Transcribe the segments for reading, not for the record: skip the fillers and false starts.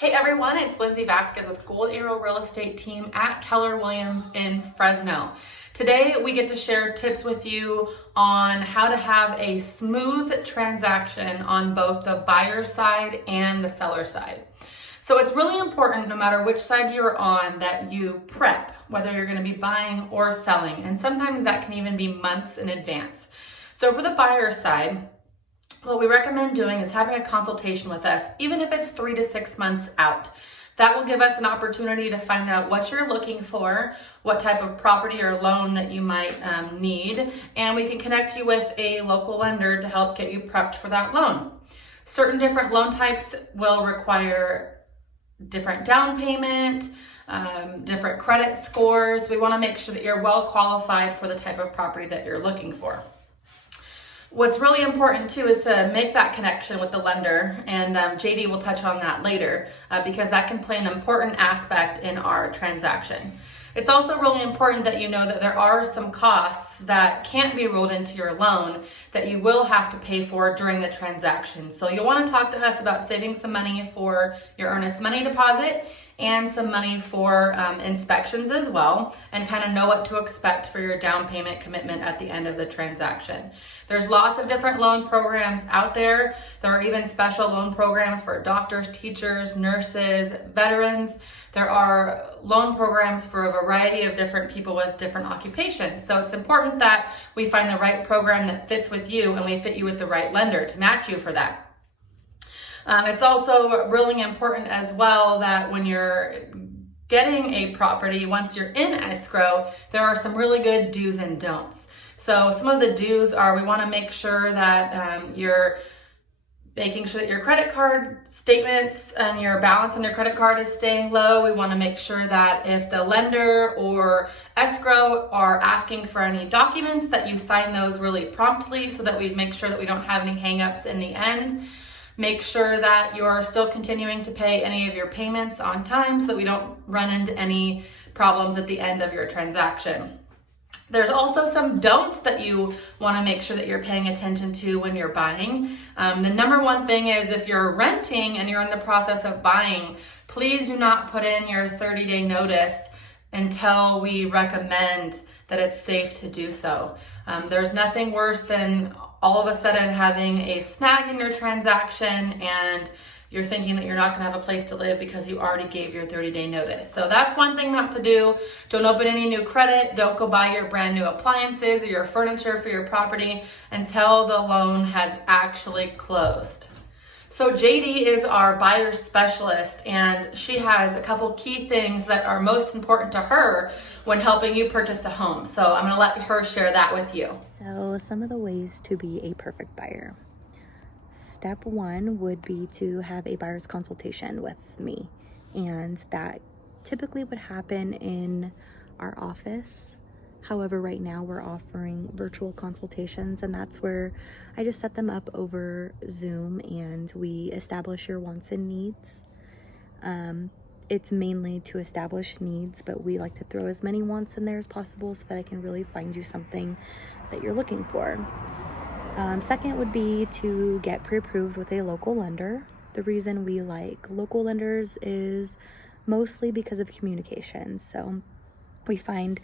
Hey everyone, it's Lindsey Vasquez with Gold Arrow Real Estate Team at Keller Williams in Fresno. Today we get to share tips with you on how to have a smooth transaction on both the buyer side and the seller side. So it's really important, no matter which side you're on, that you prep, whether you're going to be buying or selling. And sometimes that can even be months in advance. So for the buyer side, what we recommend doing is having a consultation with us, even if it's 3 to 6 months out. That will give us an opportunity to find out what you're looking for, what type of property or loan that you might need, and we can connect you with a local lender to help get you prepped for that loan. Certain different loan types will require different down payment, different credit scores. We want to make sure that you're well qualified for the type of property that you're looking for. What's really important too is to make that connection with the lender, and JD will touch on that later because that can play an important aspect in our transaction. It's also really important that you know that there are some costs that can't be rolled into your loan that you will have to pay for during the transaction. So you'll want to talk to us about saving some money for your earnest money deposit and some money for inspections as well, and kind of know what to expect for your down payment commitment at the end of the transaction. There's lots of different loan programs out there. There are even special loan programs for doctors, teachers, nurses, veterans. There are loan programs for a variety of different people with different occupations. So it's important that we find the right program that fits with you, and we fit you with the right lender to match you for that. It's also really important as well that when you're getting a property, once you're in escrow, there are some really good do's and don'ts. So some of the do's are we want to make sure that you're making sure that your credit card statements and your balance on your credit card is staying low. We want to make sure that if the lender or escrow are asking for any documents, that you sign those really promptly so that we make sure that we don't have any hangups in the end. Make sure that you're still continuing to pay any of your payments on time so that we don't run into any problems at the end of your transaction. There's also some don'ts that you want to make sure that you're paying attention to when you're buying. The number one thing is if you're renting and you're in the process of buying, please do not put in your 30-day notice until we recommend that it's safe to do so. There's nothing worse than all of a sudden having a snag in your transaction and you're thinking that you're not going to have a place to live because you already gave your 30-day notice. So that's one thing not to do. Don't open any new credit. Don't go buy your brand new appliances or your furniture for your property until the loan has actually closed. So JD is our buyer specialist, and she has a couple key things that are most important to her when helping you purchase a home. So I'm going to let her share that with you. So some of the ways to be a perfect buyer. Step one would be to have a buyer's consultation with me, and that typically would happen in our office. However, right now we're offering virtual consultations, and that's where I just set them up over Zoom and we establish your wants and needs. It's mainly to establish needs, but we like to throw as many wants in there as possible so that I can really find you something that you're looking for. Second would be to get pre-approved with a local lender. The reason we like local lenders is mostly because of communication. So we find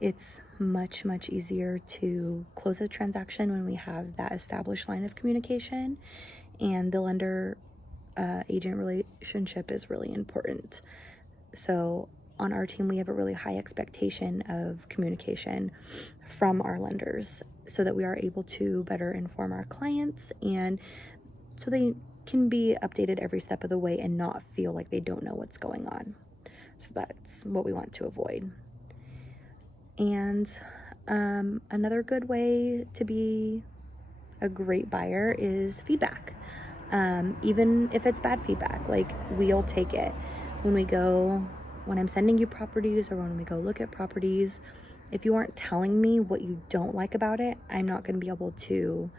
it's much easier to close a transaction when we have that established line of communication, and the lender agent relationship is really important. So on our team, we have a really high expectation of communication from our lenders so that we are able to better inform our clients, and so they can be updated every step of the way and not feel like they don't know what's going on. So that's what we want to avoid. And another good way to be a great buyer is feedback. Even if it's bad feedback, like, we'll take it. When I'm sending you properties or when we go look at properties, if you aren't telling me what you don't like about it, I'm not going to be able to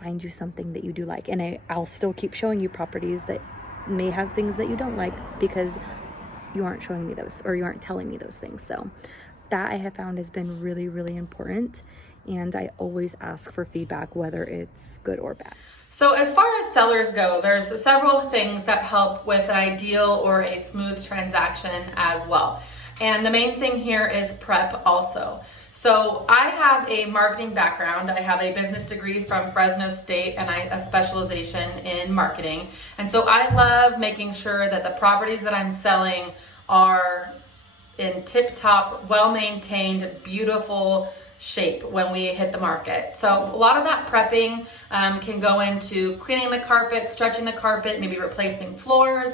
find you something that you do like. And I'll still keep showing you properties that may have things that you don't like because you aren't showing me those, or you aren't telling me those things. So that I have found has been really important. and I always ask for feedback, whether it's good or bad. So as far as sellers go, there's several things that help with an ideal or a smooth transaction as well. And the main thing here is prep also. So I have a marketing background. I have a business degree from Fresno State and a specialization in marketing. And so I love making sure that the properties that I'm selling are in tip-top, well-maintained, beautiful shape when we hit the market. So a lot of that prepping can go into cleaning the carpet, stretching the carpet, maybe replacing floors,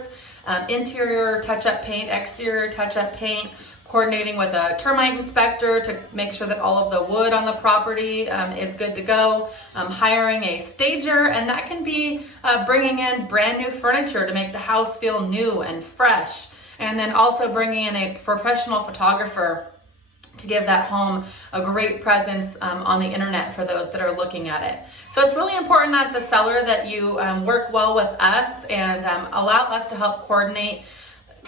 interior touch-up paint, exterior touch-up paint, coordinating with a termite inspector to make sure that all of the wood on the property is good to go, hiring a stager, and that can be bringing in brand new furniture to make the house feel new and fresh, and then also bringing in a professional photographer to give that home a great presence on the internet for those that are looking at it. So it's really important as the seller that you work well with us and allow us to help coordinate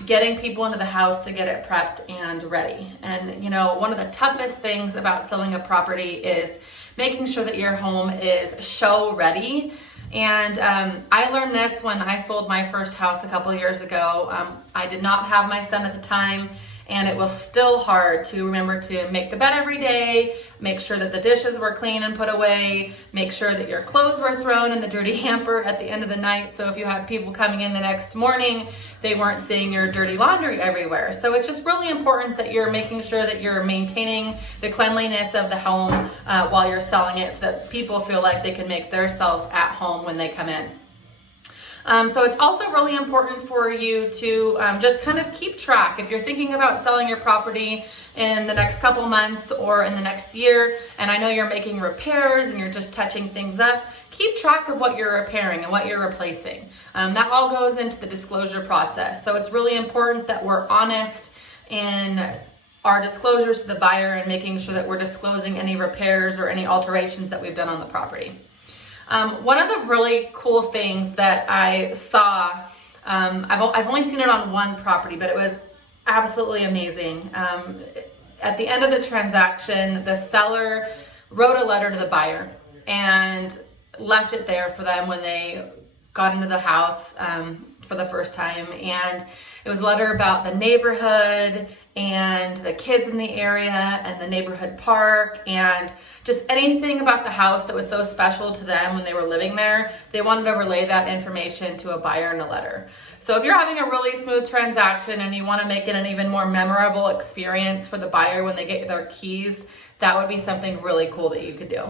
getting people into the house to get it prepped and ready. And you know, one of the toughest things about selling a property is making sure that your home is show ready. And I learned this when I sold my first house a couple of years ago. I did not have my son at the time, and it was still hard to remember to make the bed every day, make sure that the dishes were clean and put away, make sure that your clothes were thrown in the dirty hamper at the end of the night. So if you had people coming in the next morning, they weren't seeing your dirty laundry everywhere. So it's just really important that you're making sure that you're maintaining the cleanliness of the home while you're selling it so that people feel like they can make themselves at home when they come in. So it's also really important for you to just kind of keep track. If you're thinking about selling your property in the next couple months or in the next year, and I know you're making repairs and you're just touching things up, keep track of what you're repairing and what you're replacing. That all goes into the disclosure process. So it's really important that we're honest in our disclosures to the buyer and making sure that we're disclosing any repairs or any alterations that we've done on the property. One of the really cool things that I saw, I've only seen it on one property, but it was absolutely amazing. At the end of the transaction, the seller wrote a letter to the buyer and left it there for them when they got into the house for the first time. And it was a letter about the neighborhood and the kids in the area and the neighborhood park and just anything about the house that was so special to them when they were living there. They wanted to relay that information to a buyer in a letter. So if you're having a really smooth transaction and you want to make it an even more memorable experience for the buyer when they get their keys, that would be something really cool that you could do.